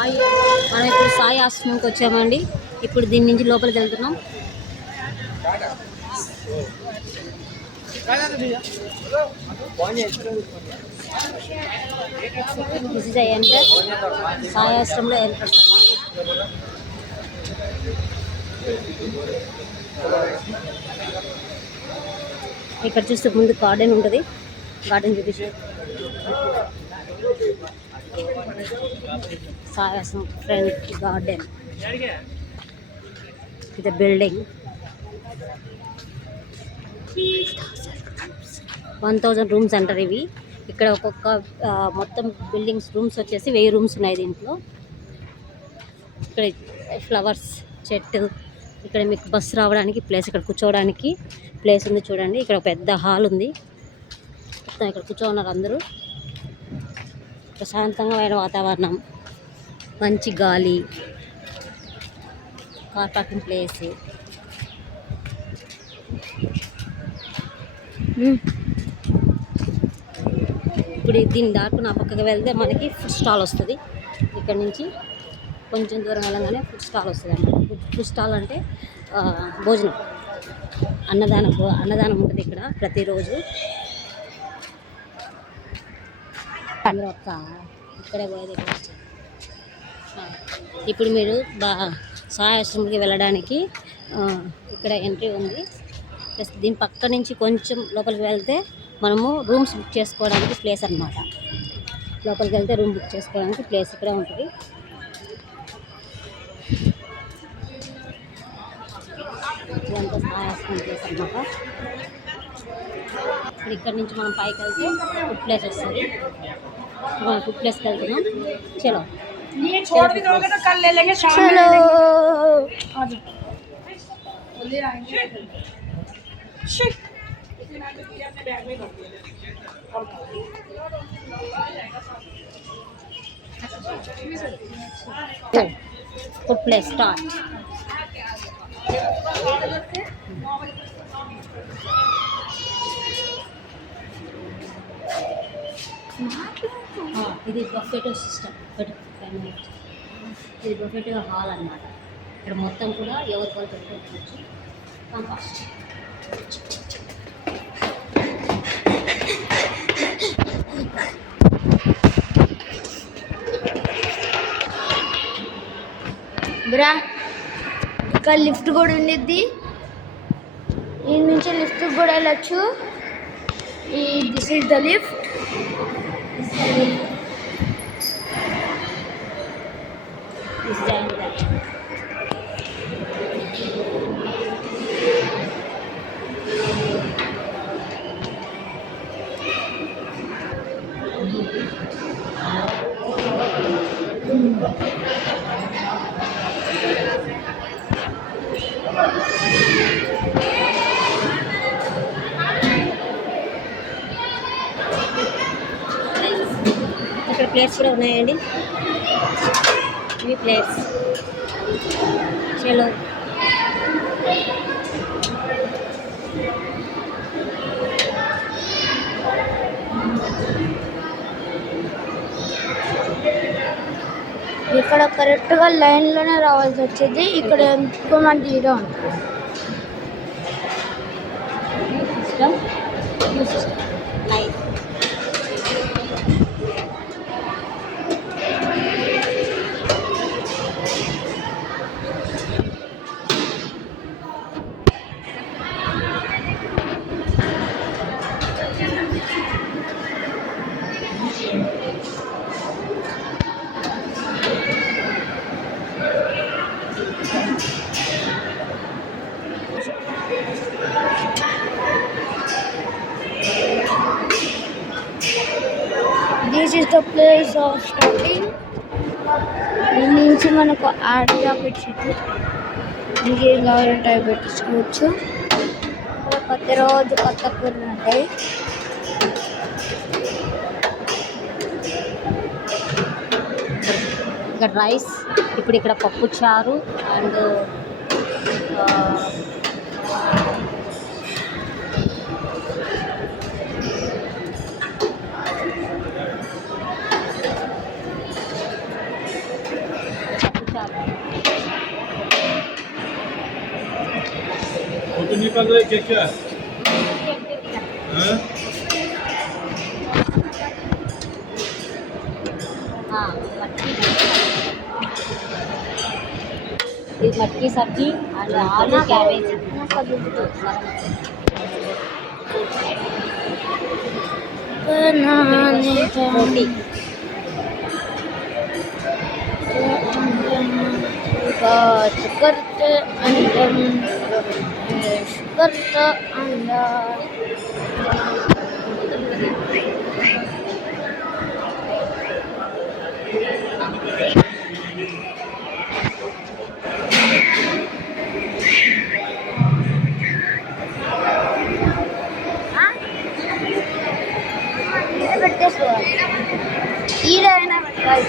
సాయి మనం ఇప్పుడు సాయి ఆశ్రమంకి వచ్చామండి. ఇప్పుడు దీని నుంచి లోపలికి వెళ్తున్నాం. దిస్ ఇస్ ఎంటర్ సాయి ఆశ్రమంలో ఎంటర్. ఇక్కడ చూస్తే ముందు గార్డెన్ ఉంటుంది. గార్డెన్ చూపించి సాయి ఆశ్రమం ఫ్రంట్ గార్డెన్. ఇది బిల్డింగ్ 1000 రూమ్స్ అంటారు ఇవి. ఇక్కడ ఒక్కొక్క మొత్తం బిల్డింగ్స్ రూమ్స్ వచ్చేసి 1000 రూమ్స్ ఉన్నాయి దీంట్లో. ఇక్కడ ఫ్లవర్స్ చెట్టు, ఇక్కడ మీకు బస్సు రావడానికి ప్లేస్, ఇక్కడ కూర్చోవడానికి ప్లేస్ ఉంది చూడండి. ఇక్కడ పెద్ద హాల్ ఉంది. ఇక్కడ కూర్చోన్నారు అందరూ. ప్రశాంతంగా వాతావరణం, మంచి గాలి, కార్ పార్కింగ్ ప్లేస్. ఇప్పుడు దీన్ని దాటుకుని ఆ పక్కకి వెళ్తే మనకి ఫుడ్ స్టాల్ వస్తుంది. ఇక్కడ నుంచి కొంచెం దూరం వెళ్ళగానే ఫుడ్ స్టాల్ వస్తుంది అన్నమాట. ఫుడ్ స్టాల్ అంటే భోజనం, అన్నదానం ఉంటుంది ఇక్కడ ప్రతిరోజు. ఇక్కడే పోయేది. ఇప్పుడు మీరు సాయి ఆశ్రమంకి వెళ్ళడానికి ఇక్కడ ఎంట్రీ ఉంది. ప్లస్ దీని పక్క నుంచి కొంచెం లోపలికి వెళ్తే మనము రూమ్స్ బుక్ చేసుకోవడానికి ప్లేస్ అన్నమాట. లోపలికి వెళ్తే రూమ్ బుక్ చేసుకోవడానికి ప్లేస్ ఇక్కడే ఉంటుంది. ఇదంతా సాయి ఆశ్రమం ప్లేస్ అన్నమాట. ఇప్పుడు ఇక్కడ నుంచి మనం పైకి వెళ్తే ఫుడ్ ప్లేస్ వస్తుంది. మనం ఫుడ్ ప్లేస్కి వెళ్తున్నాం. చలో ఫుడ్ ప్లేస్ స్టార్ట్. ఇది బఫెటో సిస్టమ్. ఇది బఫెటో హాల్ అన్నమాట. ఇక్కడ మొత్తం కూడా ఎవరి వాళ్ళు పెట్టుకోవచ్చు. కంపాస్ట్ బ్రా. ఇక్కడ లిఫ్ట్ కూడా ఉండిద్ది. ఈ నుంచి లిఫ్ట్ కూడా వెళ్ళచ్చు. This is the lift. ఇక్కడ ప్లేట్స్ కూడా ఉన్నాయండి. ఇవి ప్లేట్స్. చలో ఇక్కడ కరెక్ట్గా లైన్లోనే రావాల్సి వచ్చేది. ఇక్కడ ఎంతో మంది తీయడం ఉంటుంది. This is the place of starting. దీని నుంచి మనకు ఆడియా పెట్టింది. ఇంకేం కావాలంటే అవి పెట్టించుకోవచ్చు. ప్రతిరోజు కొత్త కూరలు ఉంటాయి. ఇక్కడ రైస్, ఇప్పుడు ఇక్కడ పప్పు చారు అండ్ निकल रहे क्या क्या हाँ? ఇది మట్కి సబ్జీ అండ్ ఆలు క్యాబేజీ రోటీ बात करते अंदर करता अंदर ఈడైనా పెట్టాలి